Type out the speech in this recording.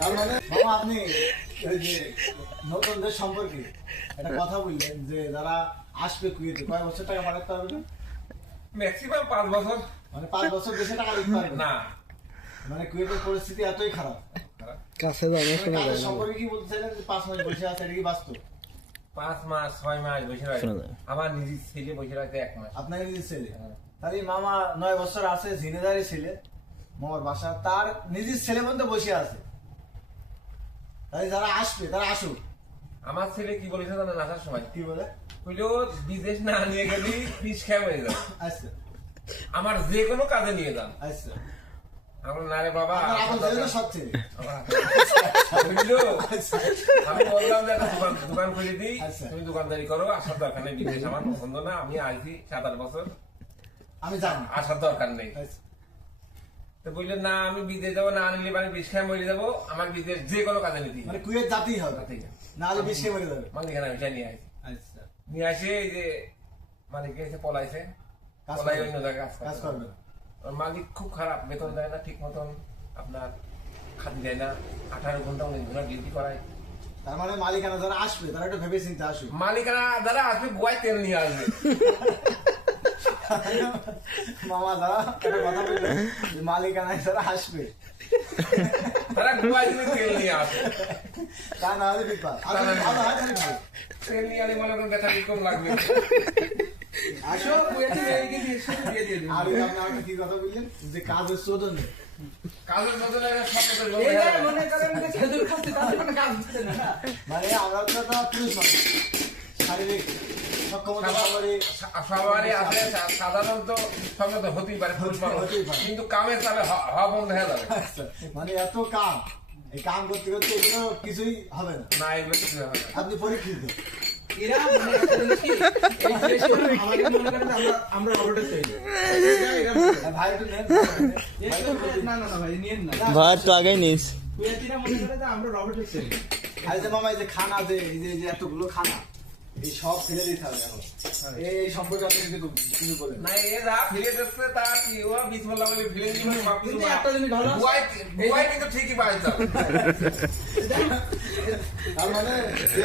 তার মানে মামা আপনি ওই যে নতুনদের সম্পর্কে একটা কথা বললেন যে যারা আসবে কুয়েতে কয় বছর টাকা পাঠাতে পারবে? ম্যাক্সিমাম 5 বছর। মানে 5 বছর দেশে টাকা দিতে পারবে না, মানে কুয়েতের পরিস্থিতি এতই খারাপ। কাছে যাবে শোনা কাজের যায় না। সম্পর্কে কি বলতে চাইলেন যে 5 মাস বসে আছে এটা কি বাস্তব? 5 মাস 6 মাস বসে রয়েছে। শোনা যায়। আমার নিজের ছেলে বসে রয়েছে 1 মাস। আপনার নিজের ছেলে? তাহলে মামা 9 বছর আছে ঝিনেদারি ছেলে মামার বাসা, তার নিজের ছেলে বলতে বসে আছে। তাই যারা আসবে তারা আসুক। আমার ছেলে কি বলেছে জানেন আসার সময়? কি বলে? কইলো বিদেশ না নিয়ে গেলি পিস খেয়ে হয়ে যাবে, আচ্ছা আমার যে কোনো কাজে নিয়ে যান। আচ্ছা আমার না রে বাবা, আপনার আপন আসার ছেলে না দরকার- সব ছেলে? বুঝলো? আচ্ছা। আমি বললাম যে একটা দোকান খুলে দিই, আচ্ছা। তুমি দোকানদারি করো, আসার দরকার নেই, বিদেশ আমার পছন্দ না, আমি আইছি 7-8 বছর, আমি জানি। আসার দরকার নেই। আচ্ছা। তো বললেন না আমি বিদেশ যাবো, না নিলে আমি বিষ খেয়ে মরে যাবো, আমার বিদেশ যে কোনো কাজে নিতে মানে কুয়েত জাতেই হবে, জাতেই হবে। না হলে বেশি মরে যাবে। মালিকানা বিষয় নিয়ে আসি, আচ্ছা নিয়ে আসে এই যে মালিক এসে পলাইছে, কাজ পলাই করবে। অন্য জায়গায় কাজ করবে না। আর মালিক খুব খারাপ, বেতন দেয় না ঠিক মতন, আপনার খাতি দেয় না, 18 ঘন্টা 19 ঘন্টা ডিউটি করায়। তার মানে মালিকানা যারা আসবে তারা একটু ভেবে চিন্তে আসুক। মালিকানা যারা আসবে গোয়ায় তেল নিয়ে আসবে। মামা যারা একটা কথা বললেন যে মালিকানায় যারা আসবে তারা গোয়ায় থেকে তেল নিয়ে আসে, তা না হলে বিপদ। আর যদি ভালো হয় তাহলে ভালো। তেল নিয়ে আনি মনে করেন দেখা কম লাগবে। আসো কুয়েতে দিয়ে দিন। আর ওই আপনি আরেকটা কি কথা বললেন যে কাজের শোধন নেই। কাজের বদলে সব মানে আমরা তো একটা পুরুষ মানুষ, শারীরিক সক্ষমতা সবারই সবারই আছে, সাধারণত সঙ্গে তো হতেই পারে পুরুষ মানুষ, হতেই পারে। কিন্তু কামের চালে হওয়া বন্ধ হয়ে যাবে আচ্ছা, মানে এত কাম, এই কাম করতে করতে এগুলো কিছুই হবে না। না, এগুলো কিছু হবে না। আপনি পরীক্ষিত। আমরা রবটের তৈরি ভাই একটু নেন। ভাই তো আগেই নিস। কুয়েতিরা মনে করে যে আমরা রবটের তৈরি। আর যে মামা এই যে খানা যে এই যে এতগুলো খানা এই সব ফেলে দিতে হবে এখন। এই সম্পর্কে আপনি কিন্তু কিছু বলেন। না, এ যা ফিরে যাচ্ছে তা কি ও বিসমিল্লাহ বলে ফিরে দিবে, কিন্তু একটা জিনিস ভালো আছে। গোয়ায় কিন্তু ঠিকই পাই যাবে। তার মানে যে